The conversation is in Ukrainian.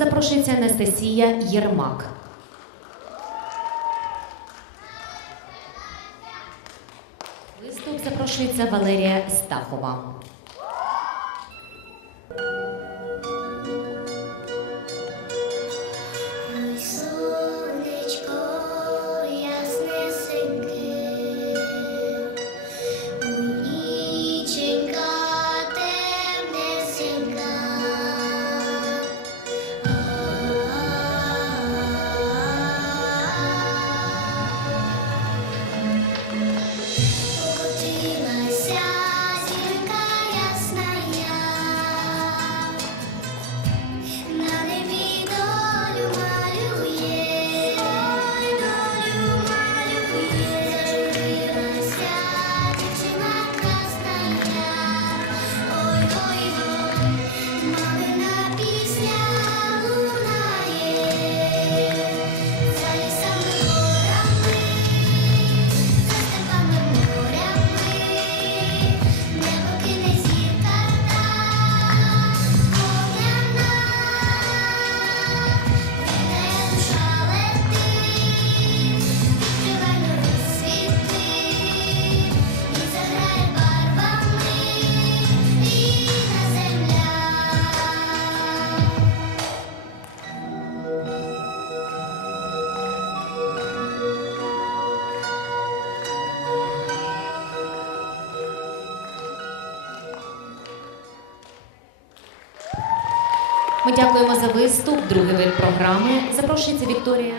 запрошується Анастасія Єрмак. Виступ запрошується Валерія Стахова. Ми дякуємо за виступ. Другий вид програми. Запрошується Вікторія.